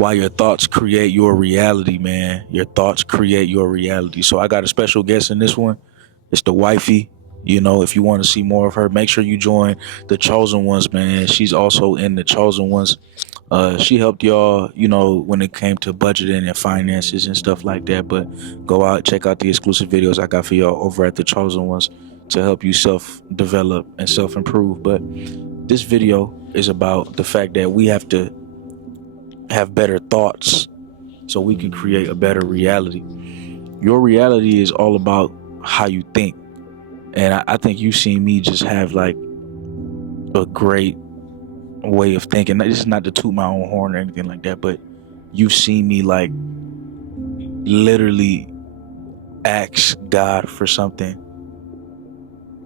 why your thoughts create your reality, man. Your thoughts create your reality. So I got a special guest in this one. It's the wifey. You know, if you want to see more of her, make sure you join the Chosen Ones, man. She's also in the Chosen Ones. She helped y'all, you know, when it came to budgeting and finances and stuff like that. But go out, check out the exclusive videos I got for y'all over at the Chosen Ones to help you self develop and self improve. But this video is about the fact that we have to have better thoughts so we can create a better reality. Your reality is all about how you think. And I think you've seen me just have like a great way of thinking. This is not to toot my own horn or anything like that, but you've seen me like literally ask God for something,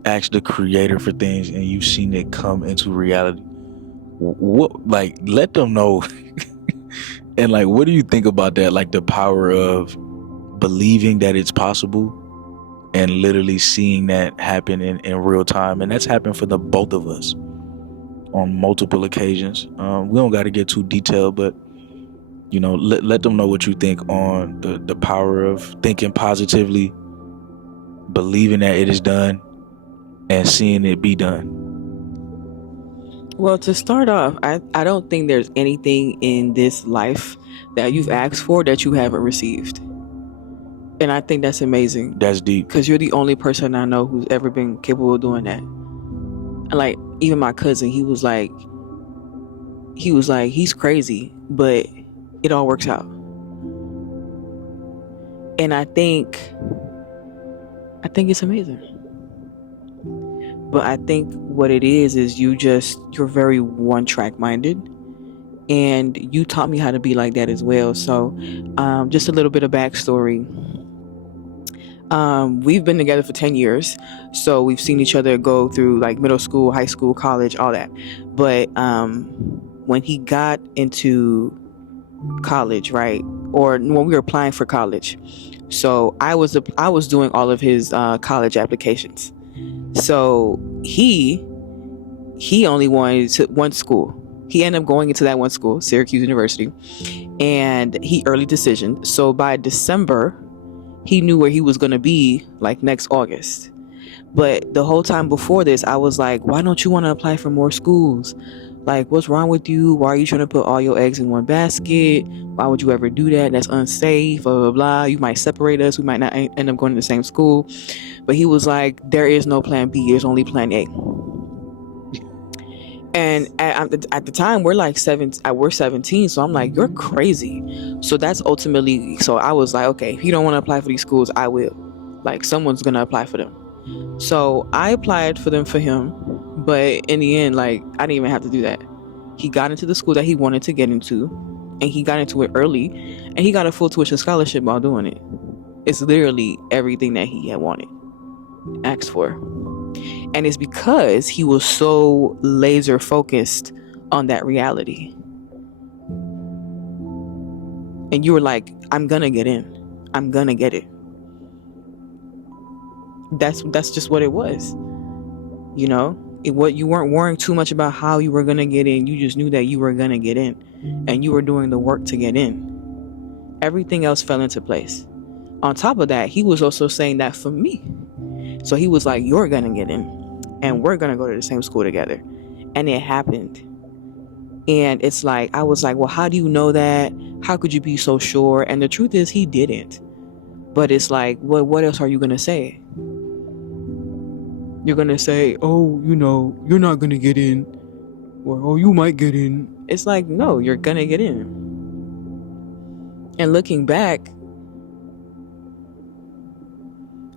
ask the creator for things, and you've seen it come into reality. What, like, let them know. And like, what do you think about that? Like the power of believing that it's possible and literally seeing that happen in real time. And that's happened for the both of us on multiple occasions. We don't got to get too detailed, but you know, let them know what you think on the power of thinking positively, believing that it is done, and seeing it be done. Well, to start off, I don't think there's anything in this life that you've asked for that you haven't received. And I think that's amazing. That's deep. Because you're the only person I know who's ever been capable of doing that. And like, even my cousin, he was like, he's crazy, but it all works out. And I think it's amazing. But I think what it is you're very one-track minded. And you taught me how to be like that as well. So just a little bit of backstory. We've been together for 10 years. So we've seen each other go through like middle school, high school, college, all that. But when he got into college, right? Or when we were applying for college. So I was doing all of his college applications. So he only wanted to one school. He ended up going into that one school, Syracuse University, and he early decisioned. So by December, he knew where he was going to be like next August. But the whole time before this, I was like, why don't you want to apply for more schools? Like, what's wrong with you? Why are you trying to put all your eggs in one basket? Why would you ever do that? That's unsafe, blah, blah, blah. You might separate us. We might not end up going to the same school. But he was like, there is no plan B. There's only plan A. And at the time, we're 17. So I'm like, you're crazy. So that's ultimately, so I was like, okay, if you don't want to apply for these schools, I will. Like, someone's going to apply for them. So I applied for them for him. But in the end, like, I didn't even have to do that. He got into the school that he wanted to get into. And he got into it early. And he got a full tuition scholarship while doing it. It's literally everything that he had wanted, asked for. And it's because he was so laser focused on that reality. And you were like, I'm gonna get in. I'm gonna get it. That's just what it was. You know, you weren't worrying too much about how you were gonna get in. You just knew that you were gonna get in, and you were doing the work to get in. Everything else fell into place. On top of that, he was also saying that for me. So he was like, you're gonna get in, and we're gonna go to the same school together. And it happened. And it's like, I was like, well, how do you know that? How could you be so sure? And the truth is, he didn't. But it's like, well, what else are you gonna say? You're gonna say, oh, you know, you're not gonna get in, or oh, you might get in. It's like, no, you're gonna get in. And looking back,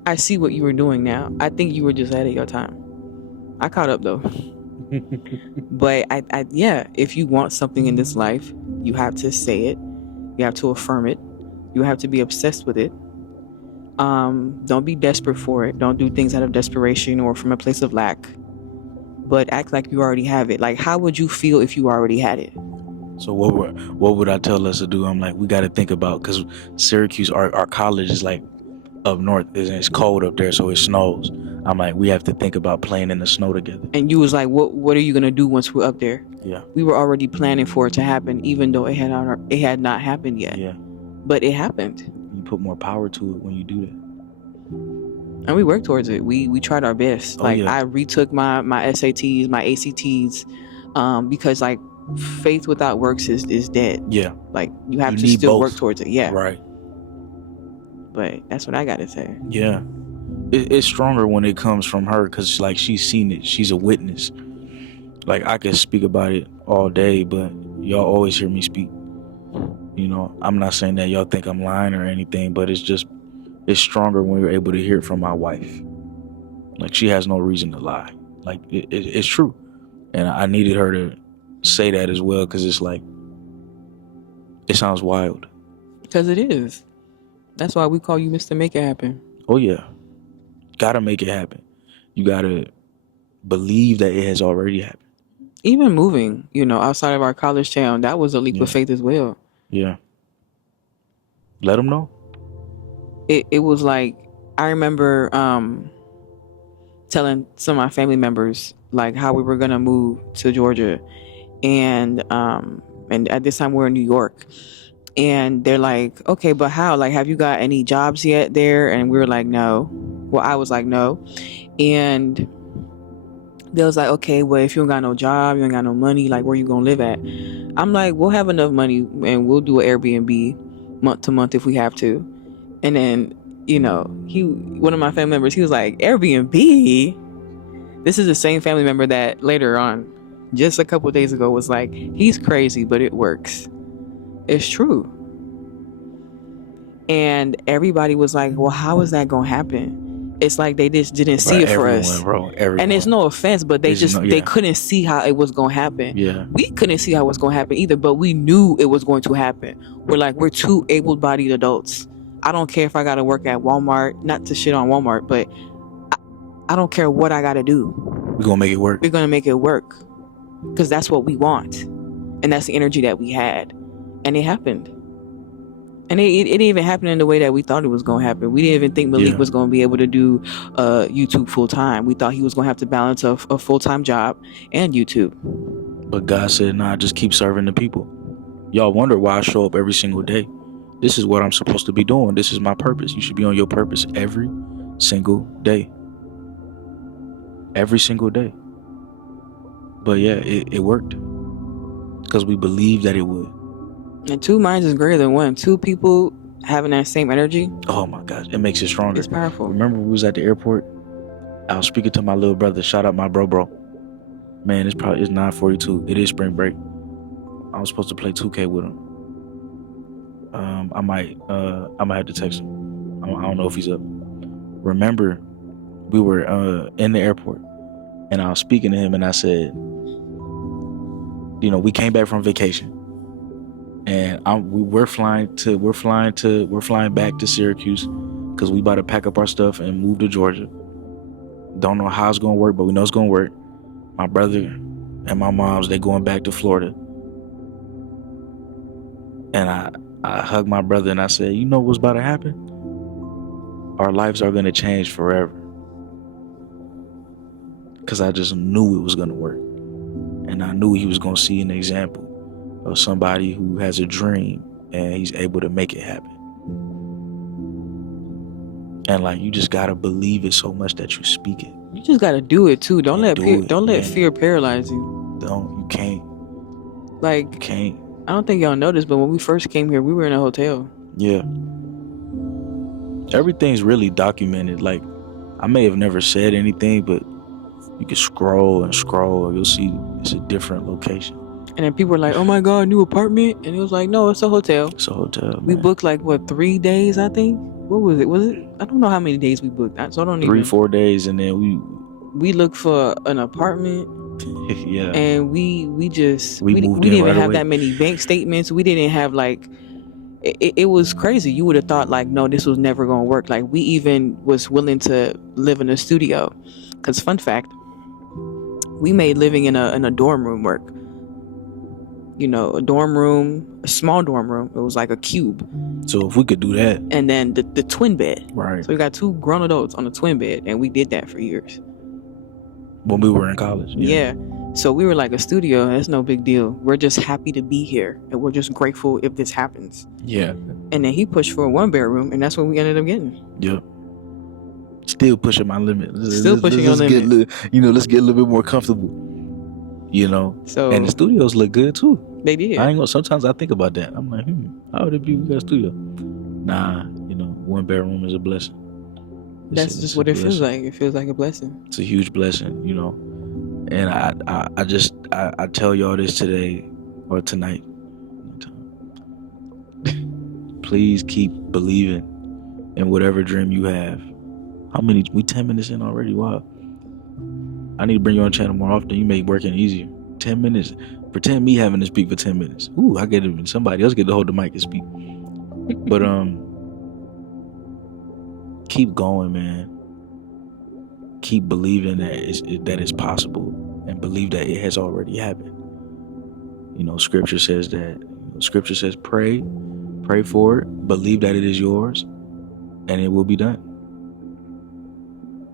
I see what you were doing now. I think you were just ahead of your time. I caught up though. But yeah, if you want something in this life, you have to say it. You have to affirm it. You have to be obsessed with it. Don't be desperate for it. Don't do things out of desperation or from a place of lack. But act like you already have it. Like, how would you feel if you already had it? So what would I tell us to do? I'm like, we got to think about, because Syracuse, our college is like up north, it's cold up there, so it snows. I'm like, we have to think about playing in the snow together. And you was like, what are you gonna do once we're up there? Yeah. We were already planning for it to happen, even though it had not happened yet. Yeah. But it happened. You put more power to it when you do that. And we worked towards it. We tried our best. Oh, like yeah. I retook my SATs, my ACTs, because like faith without works is dead. Yeah. Like you have You to need still both. work towards it. Yeah. Right. But that's what I gotta say. Yeah. It's stronger when it comes from her, because like she's seen it. She's a witness. Like I can speak about it all day, but y'all always hear me speak. You know, I'm not saying that y'all think I'm lying or anything, but it's stronger when you're able to hear it from my wife. Like she has no reason to lie. Like it's true. And I needed her to say that as well, because it's like, it sounds wild. Because it is. That's why we call you Mr. Make It Happen. Oh yeah. Gotta make it happen. You gotta believe that it has already happened. Even moving, outside of our college town, that was a leap of faith as well. Yeah. Let them know. It was like, I remember telling some of my family members like how we were gonna move to Georgia, and at this time we're in New York, and they're like, okay, but how? Like, have you got any jobs yet there? And we were like, no. Well, I was like, no. And they was like, okay, well, if you don't got no job, you ain't got no money, like, where you gonna live at? I'm like, we'll have enough money and we'll do an Airbnb month to month if we have to. And then, one of my family members, he was like, Airbnb? This is the same family member that later on, just a couple of days ago, was like, he's crazy, but it works. It's true. And everybody was like, well, how is that gonna happen? It's like they just didn't see it for us. Bro, everyone. And it's no offense, but they couldn't see how it was gonna happen. Yeah. We couldn't see how it was gonna happen either, but we knew it was going to happen. We're two able-bodied adults. I don't care if I gotta work at Walmart, not to shit on Walmart, but I don't care what I gotta do. We're gonna make it work. We're gonna make it work. Because that's what we want. And that's the energy that we had. And it happened. And it didn't even happen in the way that we thought it was going to happen. We didn't even think Malique was going to be able to do YouTube full time. We thought he was going to have to balance a full-time job and YouTube. But God said, nah, just keep serving the people. Y'all wonder why I show up every single day. This is what I'm supposed to be doing. This is my purpose. You should be on your purpose every single day. Every single day. But yeah, it worked. Because we believed that it would. And two minds is greater than one. Two people having that same energy. Oh my gosh, it makes it stronger. It's powerful. Remember we was at the airport? I was speaking to my little brother. Shout out my bro. Man, it's 9:42. It is spring break. I was supposed to play 2K with him. I might have to text him. I don't know if he's up. Remember, we were in the airport, and I was speaking to him, and I said, we came back from vacation. And we're flying back to Syracuse because we about to pack up our stuff and move to Georgia. Don't know how it's gonna work, but we know it's gonna work. My brother and my mom's, they going back to Florida. And I hugged my brother and I said, you know what's about to happen? Our lives are gonna change forever. Because I just knew it was gonna work. And I knew he was gonna see an example of somebody who has a dream and he's able to make it happen. And like, you just gotta believe it so much that you speak it. You just gotta do it too. Don't let fear paralyze you. You can't. Like, you can't. I don't think y'all noticed, but when we first came here, we were in a hotel. Yeah. Everything's really documented. Like, I may have never said anything, but you can scroll and you'll see it's a different location. And then people were like, oh my God, new apartment? And it was like, no, it's a hotel. It's a hotel, man. We booked 3 days, I think? What was it? I don't know how many days we booked. So I don't 3-4 days, and then we looked for an apartment. Yeah. And we didn't even have that many bank statements. We didn't have it was crazy. You would have thought no, this was never going to work. We even was willing to live in a studio. Because fun fact, we made living in a dorm room work. a dorm room, a small dorm room. It was like a cube. So if we could do that, and then the twin bed. right? So we got 2 grown adults on a twin bed, and we did that for years. When we were in college, Yeah. So we were like a studio. That's no big deal. We're just happy to be here, and we're just grateful if this happens. Yeah. And then he pushed for a 1-bedroom, and that's what we ended up getting. Yep. Still pushing my limit. Still pushing your limit. Let's get a little bit more comfortable. So and the studios look good too. They did. I ain't gonna. Sometimes I think about that. I'm like, how would it be we got a studio? Nah, 1-bedroom is a blessing. That's just what it feels like. It feels like a blessing. It's a huge blessing, And I tell y'all this today or tonight. Please keep believing in whatever dream you have. How many? We 10 minutes in already. Wow. I need to bring you on channel more often. You make working easier. 10 minutes. Pretend me having to speak for 10 minutes. Ooh, I get it. Somebody else get to hold the mic and speak. But keep going, man. Keep believing that it's possible, and believe that it has already happened. Scripture says that. Scripture says pray for it, believe that it is yours, and it will be done.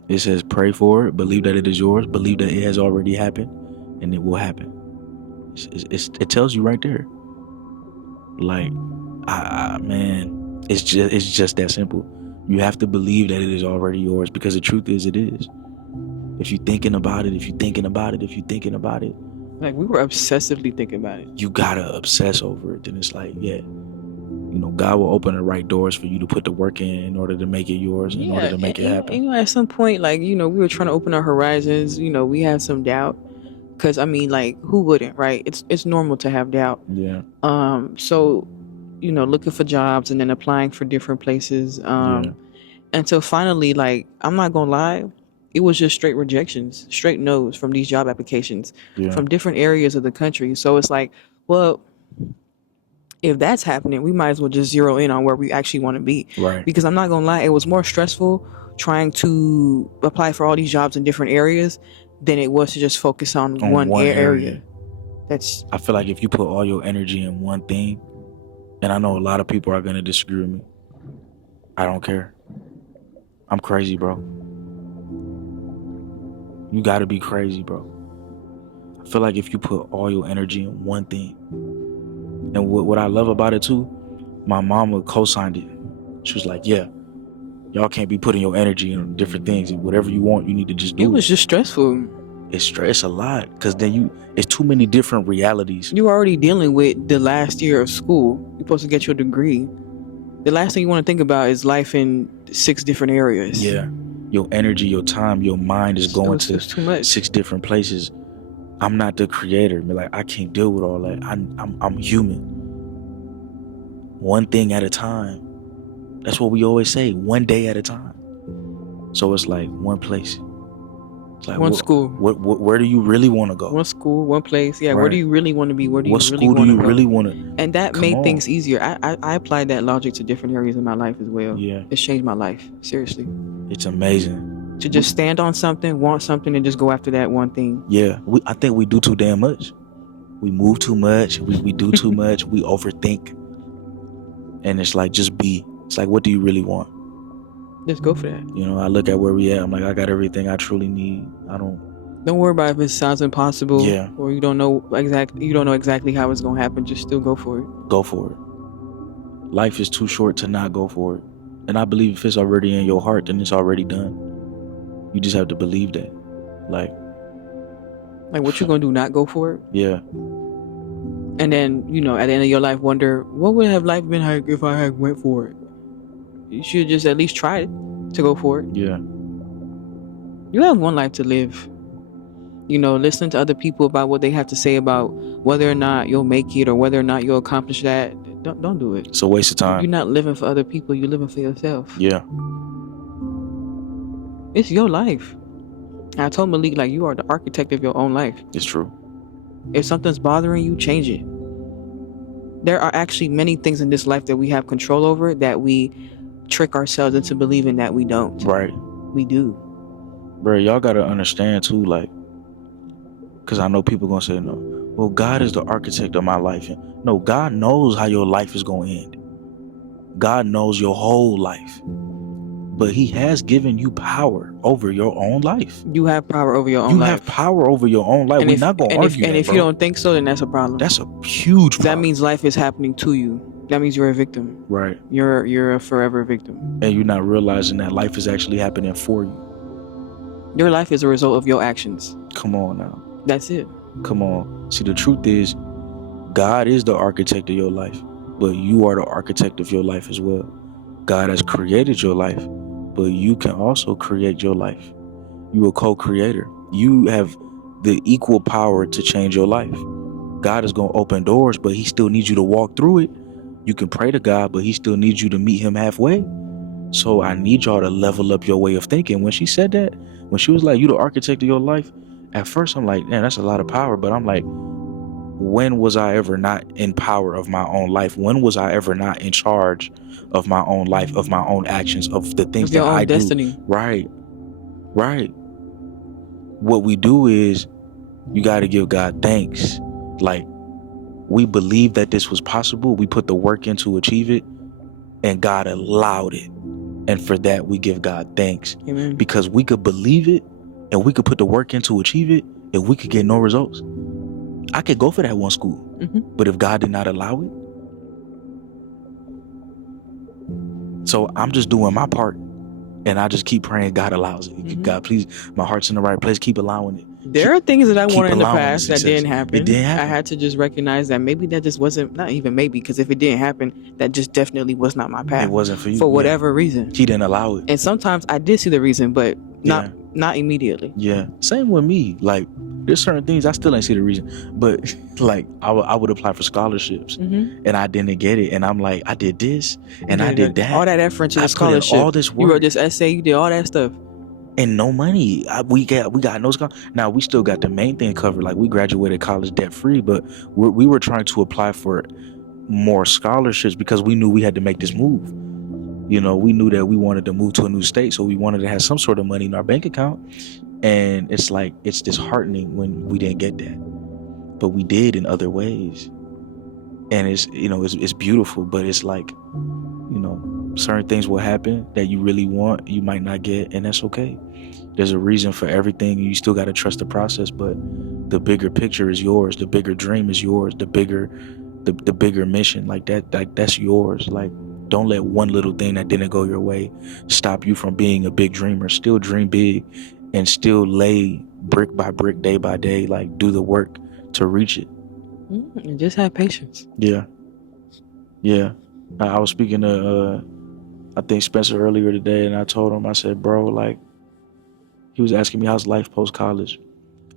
It says pray for it, believe that it is yours, believe that it has already happened, and it will happen. It tells you right there. Like, man, it's just that simple. You have to believe that it is already yours, because the truth is it is. If you're thinking about it, like, we were obsessively thinking about it. You gotta obsess over it. Then it's like, yeah, God will open the right doors for you to put the work in order to make it yours, in order to make it happen. At some point, like, we were trying to open our horizons. We had some doubt, because who wouldn't, right? It's normal to have doubt. Yeah. So, looking for jobs and then applying for different places. Until finally, like, I'm not gonna lie, it was just straight rejections, straight no's from these job applications from different areas of the country. So it's like, well, if that's happening, we might as well just zero in on where we actually want to be. Right. Because I'm not gonna lie, it was more stressful trying to apply for all these jobs in different areas than it was to just focus on one area. I feel like if you put all your energy in one thing, and I know a lot of people are gonna disagree with me, I don't care. I'm crazy, bro. You gotta be crazy, bro. I feel like if you put all your energy in one thing, and what I love about it too, my mama co-signed it. She was like, yeah, y'all can't be putting your energy in different things, and whatever you want, you need to just do it. It was just stressful. It's a lot, because then it's too many different realities. You're already dealing with the last year of school. You're supposed to get your degree. The last thing you want to think about is life in 6 different areas. Yeah. Your energy, your time, your mind is going to too much. 6 different places. I'm not the creator. Like, I can't deal with all that. I'm human. One thing at a time. That's what we always say. One day at a time. So it's like one place. It's like one school. Where do you really want to go? One school, one place. Yeah. Right. Where do you really want to be? What school do you really want to? And that made things easier. I applied that logic to different areas in my life as well. Yeah. It's changed my life. Seriously. It's amazing. To just stand on something, want something, and just go after that one thing. Yeah. I think we do too damn much. We move too much. We do too much. We overthink. And it's like, just be. It's like, what do you really want? Just go for that. I look at where we at. I'm like, I got everything I truly need. Don't worry about if it sounds impossible. Yeah. Or you don't know exactly how it's gonna happen. Just still go for it. Go for it. Life is too short to not go for it. And I believe if it's already in your heart, then it's already done. You just have to believe that. Like what you gonna do? Not go for it? Yeah. And then, at the end of your life, wonder, what would have life been like if I had went for it? You should just at least try to go for it. Yeah. You have one life to live. Listen to other people about what they have to say about whether or not you'll make it or whether or not you'll accomplish that. Don't do it. It's a waste of time. You're not living for other people. You're living for yourself. Yeah. It's your life. And I told Malique, like, you are the architect of your own life. It's true. If something's bothering you, change it. There are actually many things in this life that we have control over that we trick ourselves into believing that we don't. Right. We do. Bro, y'all gotta understand too, like, because I know people gonna say, no, well, God is the architect of my life. No, God knows how your life is going to end. God knows your whole life. But he has given you power over your own life. You have power over your own You life. have power over your own life. We're not going to argue that, if bro. you don't think so, then that's a problem. That's a huge problem. That means life is happening to you. That means you're a victim. Right. You're a forever victim. And you're not realizing that life is actually happening for you. Your life is a result of your actions. Come on now. That's it. Come on. See, the truth is, God is the architect of your life, but you are the architect of your life as well. God has created your life, but you can also create your life. You are a co-creator. You have the equal power to change your life. God is going to open doors, but he still needs you to walk through it. You can pray to God, but he still needs you to meet him halfway. So I need y'all to level up your way of thinking. When she said that, when she was like, you the architect of your life, at first I'm like, man, that's a lot of power. But I'm like, when was I ever not in power of my own life? When was I ever not in charge of my own life, of my own actions, of the things that I destiny. do? Right. What we do is, you got to give God thanks. Like, we believe that this was possible. We put the work in to achieve it, and God allowed it. And for that, we give God thanks. Amen. Because we could believe it, and we could put the work in to achieve it, and we could get no results. I could go for that one school, but if God did not allow it, so I'm just doing my part, and I just keep praying God allows it. God, please, my heart's in the right place. Keep allowing it. There are things that I wanted in the past that didn't happen. It didn't happen. I had to just recognize that maybe that just wasn't, not even maybe, because if it didn't happen, that just definitely was not my path. It wasn't for you. For whatever reason. He didn't allow it. And sometimes I did see the reason, but not immediately. Yeah. Same with me. Like, there's certain things I still ain't see the reason, but like I would apply for scholarships, and I didn't get it, and I'm like, I did this and I did that, all that effort to the scholarship, all this work. You wrote this essay, you did all that stuff, and no money. We got no scholarship. Now we still got the main thing covered. Like, we graduated college debt free, but we were trying to apply for more scholarships because we knew we had to make this move. You know, we knew that we wanted to move to a new state, so we wanted to have some sort of money in our bank account. And it's like, it's disheartening when we didn't get that, but we did in other ways. And it's, you know, it's beautiful, but it's like, you know, certain things will happen that you really want, you might not get, and that's okay. There's a reason for everything. You still got to trust the process, but the bigger picture is yours. The bigger dream is yours. The bigger mission, like that's yours. Like, don't let one little thing that didn't go your way stop you from being a big dreamer. Still dream big, and still lay brick by brick, day by day, like, do the work to reach it. And just have patience. Yeah. I was speaking to, I think Spencer earlier today, and I told him, I said, bro, like, he was asking me how's life post-college.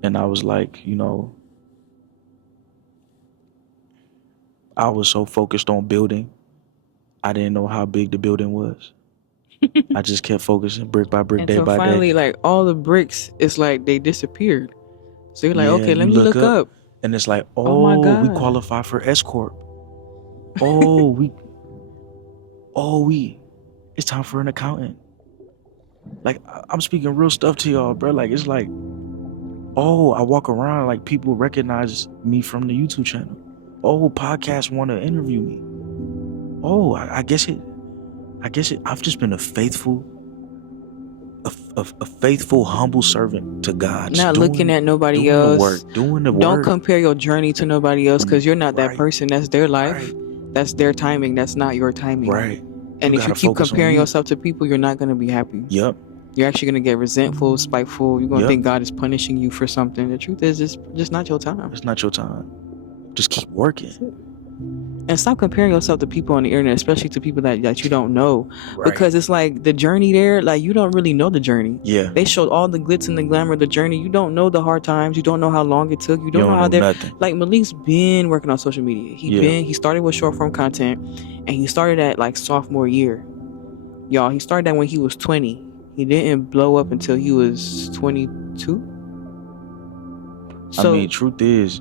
And I was like, you know, I was so focused on building, I didn't know how big the building was. I just kept focusing brick by brick, day by day. Finally, like, all the bricks, it's like they disappeared. So you're like, okay, let me look up. And it's like, oh my God, we qualify for S Corp. It's time for an accountant. Like, I'm speaking real stuff to y'all, bro. Like, it's like, I walk around, like, people recognize me from the YouTube channel. Podcasts want to interview me. I guess it. I've just been a faithful, humble servant to God. Not looking at nobody else. Doing the work. Don't compare your journey to nobody else, because you're not that person. That's their life. Right. That's their timing. That's not your timing. Right. And if you keep comparing yourself to people, you're not going to be happy. Yep. You're actually going to get resentful, spiteful. You're going to think God is punishing you for something. The truth is, it's just not your time. It's not your time. Just keep working. And stop comparing yourself to people on the internet, especially to people that you don't know. Right. Because it's like the journey there, like, you don't really know the journey. Yeah. They showed all the glitz and the glamour of the journey. You don't know the hard times. You don't know how long it took. You don't know how they're nothing. Like, Malique's been working on social media. He started with short form content, and he started at like sophomore year. Y'all, he started that when he was 20. He didn't blow up until he was 22. So, I mean, truth is,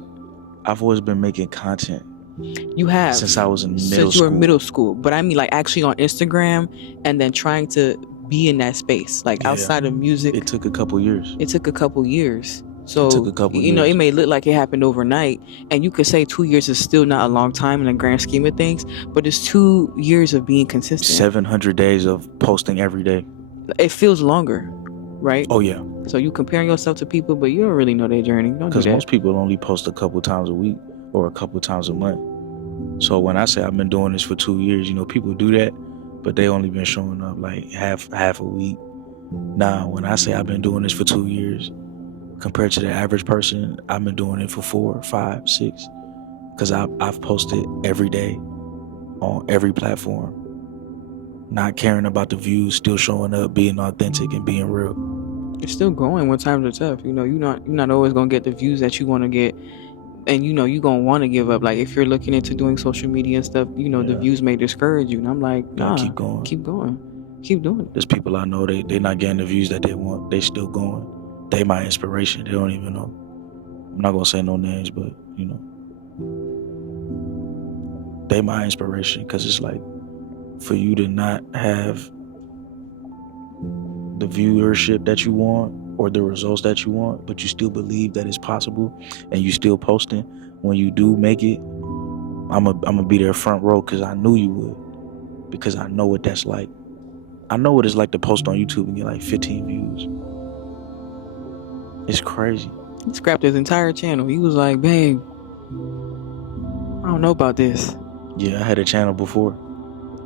I've always been making content. You have. Since I was in middle school. Since you were middle school. But I mean, like, actually on Instagram, and then trying to be in that space, like, outside of music. It took a couple years. It took So, a couple you know, it years. may look like it happened overnight, and you could say 2 years is still not a long time in the grand scheme of things, but it's 2 years of being consistent. 700 days of posting every day. It feels longer, right? Oh yeah, So you comparing yourself to people, but you don't really know their journey. Don't do because that. most people only post a couple times a week or a couple times a month. So when I say I've been doing this for 2 years, you know, people do that, but they only been showing up like half a week. Now, when I say I've been doing this for 2 years, compared to the average person, I've been doing it for 4, 5, 6. Because I've posted every day on every platform, not caring about the views, still showing up, being authentic and being real. You're still growing when times are tough. You know, you're not always gonna get the views that you want to get, and you know you're gonna want to give up. Like if you're looking into doing social media and stuff, you know the Yeah. views may discourage you. And I'm like, Gotta nah, keep going. keep going, keep doing it. There's people I know, they're not getting the views that they want. They still going. They my inspiration. They don't even know. I'm not gonna say no names, but you know, they my inspiration. Because it's like, for you to not have the viewership that you want or the results that you want, but you still believe that it's possible and you still posting, when you do make it, I'm gonna be there front row, because I knew you would, because I know what that's like. I know what it's like to post on YouTube and get like 15 views. It's crazy. He scrapped his entire channel. He was like, babe, I don't know about this. Yeah, I had a channel before.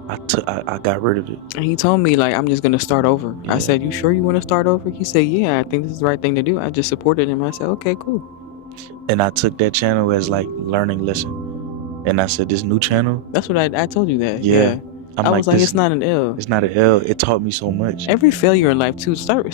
I got rid of it. And he told me, like, I'm just going to start over. Yeah. I said, you sure you want to start over? He said, yeah, I think this is the right thing to do. I just supported him. I said, okay, cool. And I took that channel as like learning lesson. And I said, this new channel. That's what I told you that. Yeah. I was like, it's not an L. It's not an L. It taught me so much. Every failure in life too, start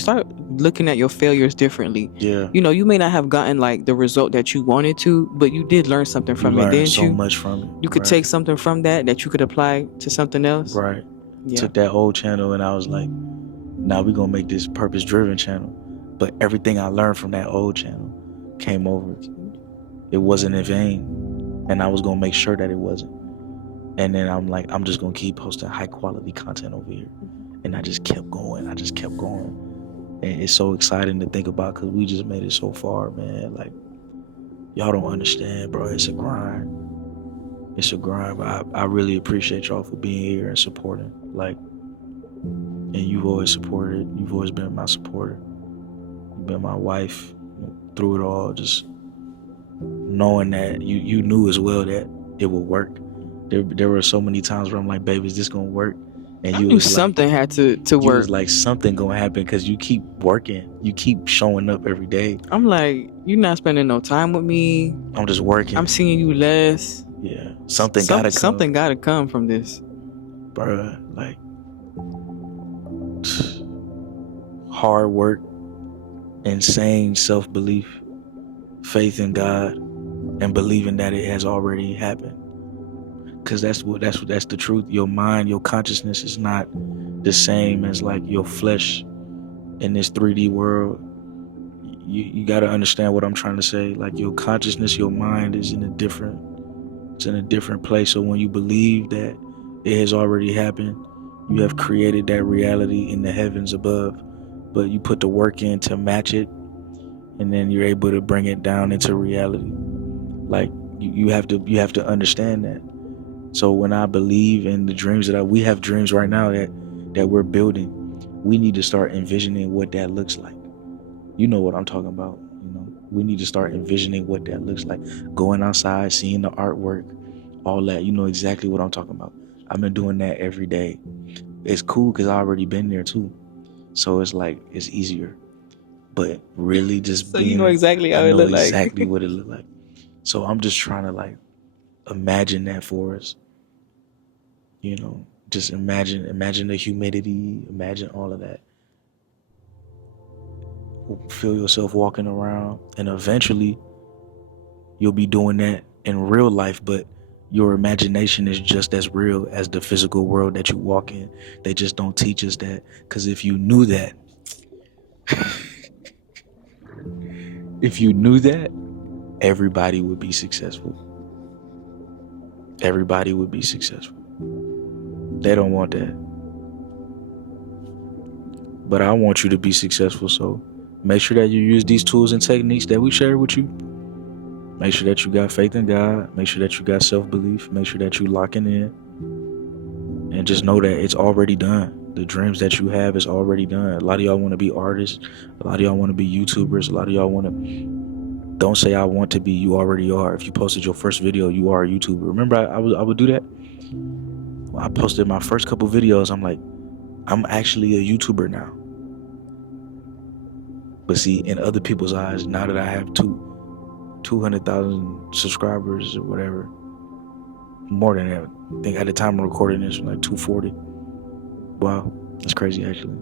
looking at your failures differently. Yeah. You know, you may not have gotten like the result that you wanted to, but you did learn something from it, didn't so you? much from it. You could take something from that you could apply to something else. Right. Yeah. Took that old channel and I was like, now we're gonna make this purpose-driven channel. But everything I learned from that old channel came over. It wasn't in vain. And I was gonna make sure that it wasn't. And then I'm like, I'm just gonna keep posting high quality content over here. And I just kept going. And it's so exciting to think about, because we just made it so far, man. Like, y'all don't understand, bro. It's a grind. But I really appreciate y'all for being here and supporting. Like, and you've always supported. You've always been my supporter. You've been my wife through it all. Just knowing that you knew as well that it would work. There were so many times where I'm like, baby, is this gonna work? And I knew something had to work. You was like, something gonna happen, because you keep working. You keep showing up every day. I'm like, you're not spending no time with me. I'm just working. I'm seeing you less. Yeah. Something gotta come from this. Bruh, like, hard work, insane self-belief, faith in God, and believing that it has already happened. Because that's the truth. Your mind, your consciousness is not the same as like your flesh in this 3D world. You got to understand what I'm trying to say. Like, your consciousness, your mind is in a different place. So when you believe that it has already happened, you have created that reality in the heavens above, but you put the work in to match it, and then you're able to bring it down into reality. Like, you have to understand that. So when I believe in the dreams we have dreams right now that we're building, we need to start envisioning what that looks like. You know what I'm talking about. You know, we need to start envisioning what that looks like. Going outside, seeing the artwork, all that. You know exactly what I'm talking about. I've been doing that every day. It's cool because I already been there too. So it's like, it's easier. But really just so you know exactly how it look like. Exactly what it look like. So I'm just trying to like imagine that for us. You know, just imagine the humidity, imagine all of that. Feel yourself walking around, and eventually you'll be doing that in real life, but your imagination is just as real as the physical world that you walk in. They just don't teach us that, because if you knew that, everybody would be successful. Everybody would be successful. They don't want that. But I want you to be successful, so Make sure that you use these tools and techniques that we share with you. Make sure that you got faith in God. Make sure that you got self-belief. Make sure that you locking in. And just know that it's already done. The dreams that you have is already done. A lot of y'all want to be artists. A lot of y'all want to be YouTubers. A lot of y'all want to... Don't say I want to be. You already are. If you posted your first video, you are a YouTuber. Remember, I would do that. When I posted my first couple videos, I'm like, I'm actually a YouTuber now. But see, in other people's eyes, now that I have 200,000 subscribers or whatever, more than that. I think at the time of recording this, like 240. Wow, that's crazy actually.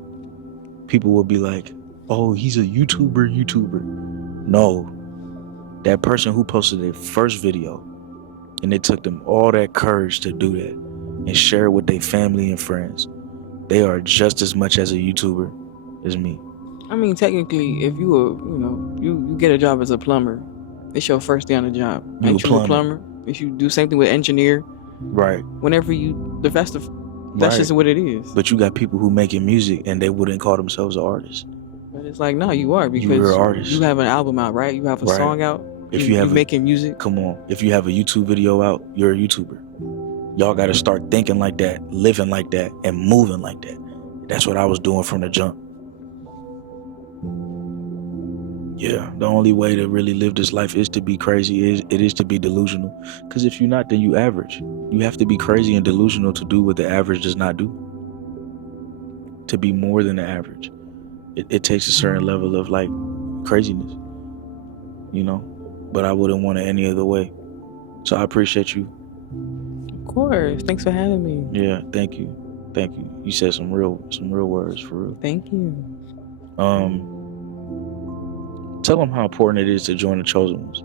People will be like, oh, he's a YouTuber. No, that person who posted their first video and it took them all that courage to do that and share it with their family and friends, they are just as much as a YouTuber as me. I mean, technically, if you were, you get a job as a plumber, it's your first day on the job. Ain't you a plumber? If you do same thing with engineer, right? Whenever that's just what it is. But you got people who making music and they wouldn't call themselves an artist. But it's like, no, you are, because you're an artist. You have an album out, right? You have a song out. If you're making music, come on. If you have a YouTube video out, you're a YouTuber. Y'all got to start thinking like that, living like that, and moving like that. That's what I was doing from the jump. Yeah, the only way to really live this life is to be crazy. It is to be delusional. Because if you're not, then you average. You have to be crazy and delusional to do what the average does not do. To be more than the average, it takes a certain level of like craziness, But I wouldn't want it any other way. So I appreciate you. Of course. Thanks for having me. Yeah, thank you. You said some real words, for real. Thank you. Tell them how important it is to join the Chosen Ones.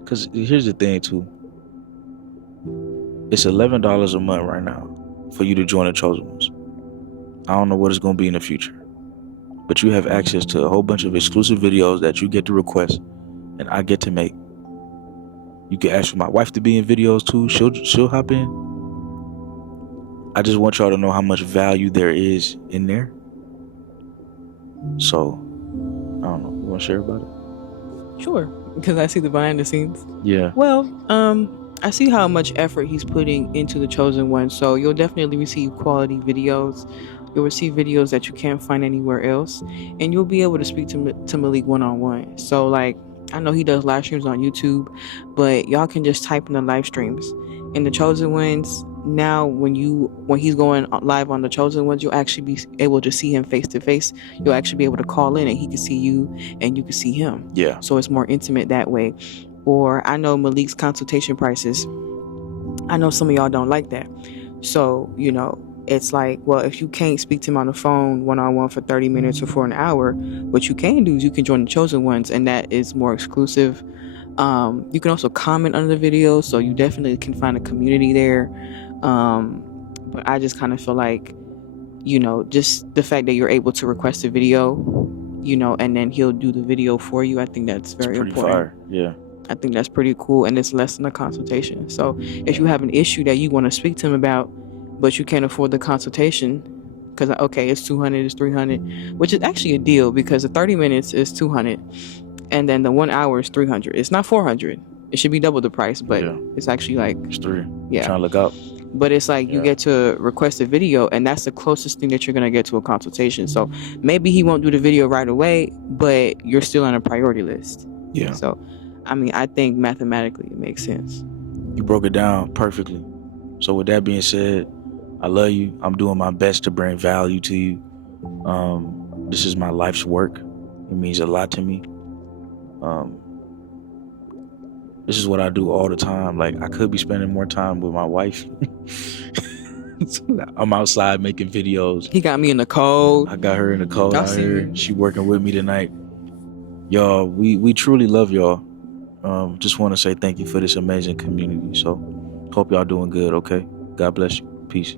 Because here's the thing, too. It's $11 a month right now for you to join the Chosen Ones. I don't know what it's going to be in the future. But you have access to a whole bunch of exclusive videos that you get to request and I get to make. You can ask for my wife to be in videos, too. She'll hop in. I just want y'all to know how much value there is in there. So, I don't know. You want to share about it? Sure, because I see the behind the scenes. Yeah. Well, I see how much effort he's putting into the Chosen One, so you'll definitely receive quality videos. You'll receive videos that you can't find anywhere else, and you'll be able to speak to Malique one-on-one. So, like, I know he does live streams on YouTube, but y'all can just type in the live streams. And the Chosen Ones, now when he's going live on the Chosen Ones, you'll actually be able to see him face to face. You'll actually be able to call in and he can see you and you can see him. Yeah. So it's more intimate that way. Or I know Malique's consultation prices. I know some of y'all don't like that. So, it's like, well, if you can't speak to him on the phone one-on-one for 30 minutes or for an hour, what you can do is you can join the Chosen Ones, and that is more exclusive. You can also comment under the video, so you definitely can find a community there. But I just kind of feel like, just the fact that you're able to request a video, and then he'll do the video for you, I think that's very important. Fire. Yeah. I think that's pretty cool, and it's less than a consultation. So if you have an issue that you want to speak to him about, but you can't afford the consultation, because, okay, it's $200, it's $300, which is actually a deal, because the 30 minutes is $200, and then the 1 hour is $300. It's not $400. It should be double the price, but it's actually like... It's $300. Yeah. Trying to look out. But it's like you get to request a video, and that's the closest thing that you're going to get to a consultation. So maybe he won't do the video right away, but you're still on a priority list. Yeah. So, I mean, I think mathematically it makes sense. You broke it down perfectly. So with that being said, I love you. I'm doing my best to bring value to you. This is my life's work. It means a lot to me. This is what I do all the time. Like, I could be spending more time with my wife. I'm outside making videos. He got me in the cold. I got her in the cold out here. She working with me tonight. Y'all, we truly love y'all. Just want to say thank you for this amazing community. So, hope y'all doing good, okay? God bless you. Peace.